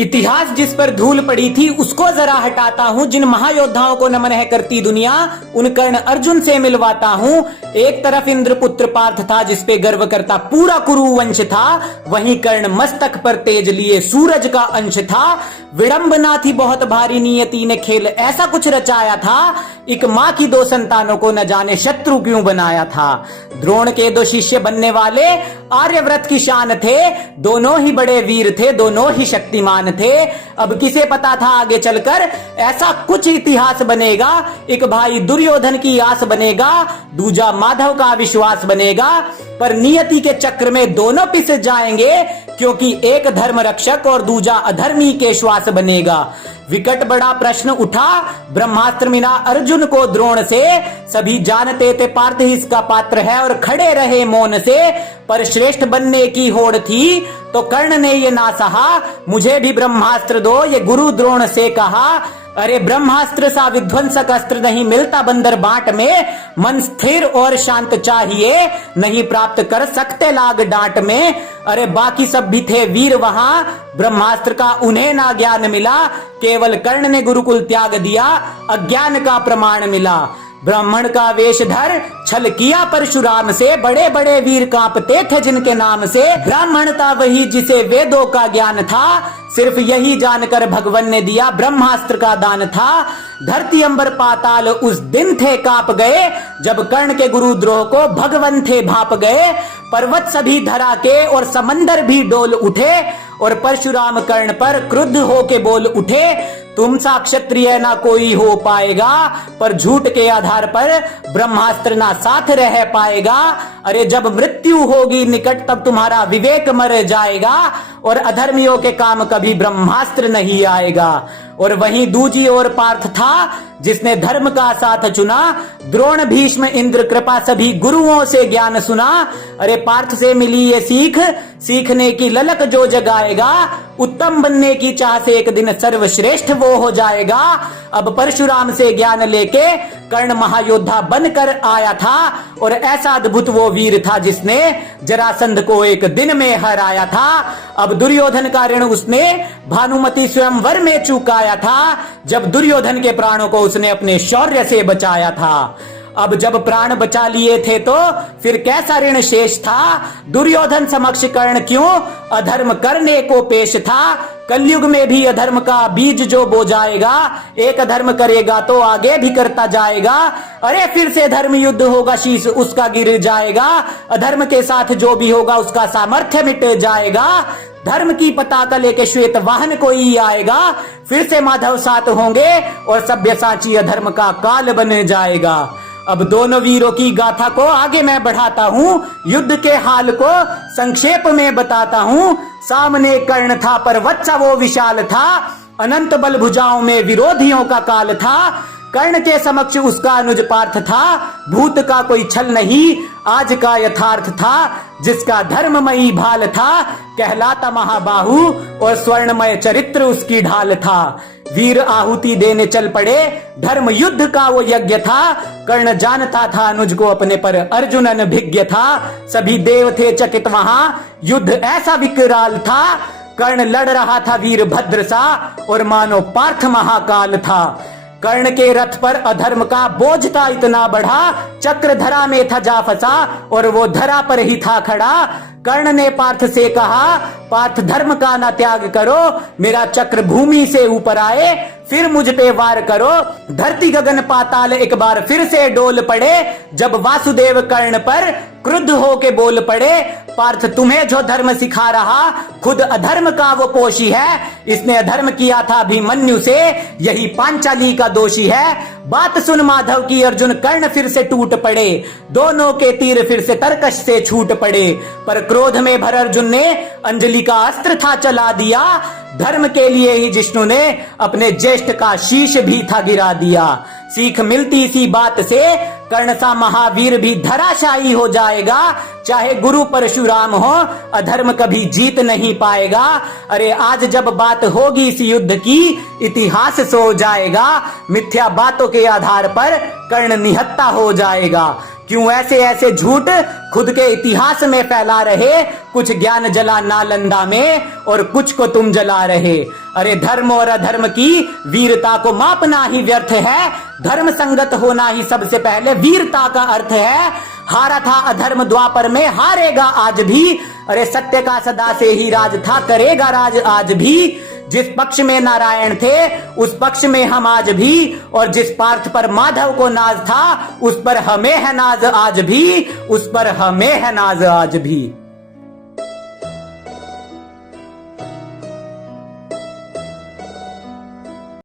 इतिहास जिस पर धूल पड़ी थी उसको जरा हटाता हूँ। जिन महायोद्धाओं को नमन है करती दुनिया, उन कर्ण अर्जुन से मिलवाता हूँ। एक तरफ इंद्रपुत्र पार्थ था जिसपे गर्व करता पूरा कुरु वंश था, वहीं कर्ण मस्तक पर तेज लिए सूरज का अंश था। विडंबना थी बहुत भारी, नियति ने खेल ऐसा कुछ रचाया था। एक माँ की दो संतानों को न जाने शत्रु क्यों बनाया था। द्रोण के दो शिष्य बनने वाले आर्यव्रत की शान थे, दोनों ही बड़े वीर थे, दोनों ही शक्तिमान थे। अब किसे पता था आगे चलकर ऐसा कुछ इतिहास बनेगा। एक भाई दुर्योधन की आस बनेगा, दूजा माधव का विश्वास बनेगा। पर नियति के चक्र में दोनों पिस जाएंगे, क्योंकि एक धर्म रक्षक और दूजा अधर्मी के श्वास बनेगा। विकट बड़ा प्रश्न उठा ब्रह्मास्त्र मिला अर्जुन को द्रोण से। सभी जानते थे पार्थ ही इसका पात्र है और खड़े रहे मौन से। पर श्रेष्ठ बनने की होड़ थी तो कर्ण ने ये ना सहा, मुझे भी ब्रह्मास्त्र दो ये गुरु द्रोण से कहा। अरे ब्रह्मास्त्र सा विध्वंसक अस्त्र नहीं मिलता बंदर बाट में। मन स्थिर और शांत चाहिए, नहीं प्राप्त कर सकते लाग डांट में। अरे बाकी सब भी थे वीर वहां, ब्रह्मास्त्र का उन्हें ना ज्ञान मिला। केवल कर्ण ने गुरुकुल त्याग दिया, अज्ञान का प्रमाण मिला। ब्राह्मण का वेश धर छल किया परशुराम से, बड़े बड़े वीर कांपते थे जिनके नाम से। ब्राह्मण था वही जिसे वेदों का ज्ञान था, सिर्फ यही जानकर भगवान ने दिया ब्रह्मास्त्र का दान था। धरती अंबर पाताल उस दिन थे कांप गए, जब कर्ण के गुरुद्रोह को भगवान थे भाप गए। पर्वत सभी धरा के और समंदर भी डोल उठे, और परशुराम कर्ण पर क्रुद्ध होके बोल उठे। तुम सा क्षत्रिय ना कोई हो पाएगा, पर झूठ के आधार पर ब्रह्मास्त्र ना साथ रह पाएगा। अरे जब मृत्यु होगी निकट तब तुम्हारा विवेक मर जाएगा, और अधर्मियों के काम कभी ब्रह्मास्त्र नहीं आएगा। और वहीं दूजी ओर पार्थ था जिसने धर्म का साथ चुना। द्रोण भीष्म इंद्र कृपा सभी गुरुओं से ज्ञान सुना। अरे पार्थ से मिली ये सीख, सीखने की ललक जो जगाएगा। उत्तम बनने की चाह से एक दिन सर्वश्रेष्ठ वो हो जाएगा। अब परशुराम से ज्ञान लेके कर्ण महायोद्धा बनकर आया था, और ऐसा अद्भुत वो वीर था जिसने जरासंध को एक दिन में हराया था। अब दुर्योधन का ऋण उसने भानुमति स्वयंवर में चुकाया था, जब दुर्योधन के प्राणों को उसने अपने शौर्य से बचाया था। अब जब प्राण बचा लिए थे तो फिर कैसा ऋण शेष था। दुर्योधन समक्ष कर्ण क्यों अधर्म करने को पेश था। कलयुग में भी अधर्म का बीज जो बो जाएगा, एक अधर्म करेगा तो आगे भी करता जाएगा। अरे फिर से धर्म युद्ध होगा, शीश उसका गिर जाएगा। अधर्म के साथ जो भी होगा उसका सामर्थ्य मिट जाएगा। धर्म की पताका लेके श्वेत वाहन कोई आएगा, फिर से माधव साथ होंगे और सभ्यसाची अधर्म का काल बन जाएगा। अब दोनों वीरों की गाथा को आगे मैं बढ़ाता हूँ, युद्ध के हाल को संक्षेप में बताता हूँ। सामने कर्ण था पर वत्सा वो विशाल था, अनंत बल भुजाओं में विरोधियों का काल था। कर्ण के समक्ष उसका अनुज पार्थ था, भूत का कोई छल नहीं आज का यथार्थ था। जिसका धर्ममयी भाल था कहलाता महाबाहु, और स्वर्णमय चरित्र उसकी ढाल था। वीर आहुति देने चल पड़े, धर्म युद्ध का वो यज्ञ था। कर्ण जानता था अनुज को अपने पर अर्जुन अनभिज्ञ था। सभी देव थे चकित वहां, युद्ध ऐसा विकराल था। कर्ण लड़ रहा था वीर भद्र सा, और मानो पार्थ महाकाल था। कर्ण के रथ पर अधर्म का बोझ था इतना बढ़ा, चक्र धरा में था जा फंसा, और वो धरा पर ही था खड़ा। कर्ण ने पार्थ से कहा, पार्थ धर्म का ना त्याग करो, मेरा चक्र भूमि से ऊपर आए फिर मुझ पे वार करो। धरती गगन पाताल एक बार फिर से डोल पड़े, जब वासुदेव कर्ण पर क्रुद्ध होके बोल पड़े। पार्थ तुम्हें जो धर्म सिखा रहा, खुद अधर्म का वो पोषी है। इसने अधर्म किया था अभिमन्यु से, यही पांचाली का दोषी है। बात सुन माधव की अर्जुन कर्ण फिर से टूट पड़े, दोनों के तीर फिर से तरकश से छूट पड़े। पर क्रोध में भर अर्जुन ने अंजलि का अस्त्र था चला दिया। धर्म के लिए ही जिष्णु ने अपने ज्येष्ठ का शीश भी था गिरा दिया। सीख मिलती इसी बात से, कर्ण सा महावीर भी धराशायी हो जाएगा। चाहे गुरु परशुराम हो, अधर्म कभी जीत नहीं पाएगा। अरे आज जब बात होगी इस युद्ध की, इतिहास सो जाएगा। मिथ्या बातों के आधार पर कर्ण निहत्ता हो जाएगा। क्यों ऐसे ऐसे झूठ खुद के इतिहास में फैला रहे? कुछ ज्ञान जला नालंदा में और कुछ को तुम जला रहे। अरे धर्म और अधर्म की वीरता को मापना ही व्यर्थ है, धर्म संगत होना ही सबसे पहले वीरता का अर्थ है। हारा था अधर्म द्वापर में, हारेगा आज भी। अरे सत्य का सदा से ही राज था, करेगा राज आज भी। जिस पक्ष में नारायण थे उस पक्ष में हम आज भी, और जिस पार्थ पर माधव को नाज था उस पर हमें है नाज आज भी, उस पर हमें है नाज आज भी।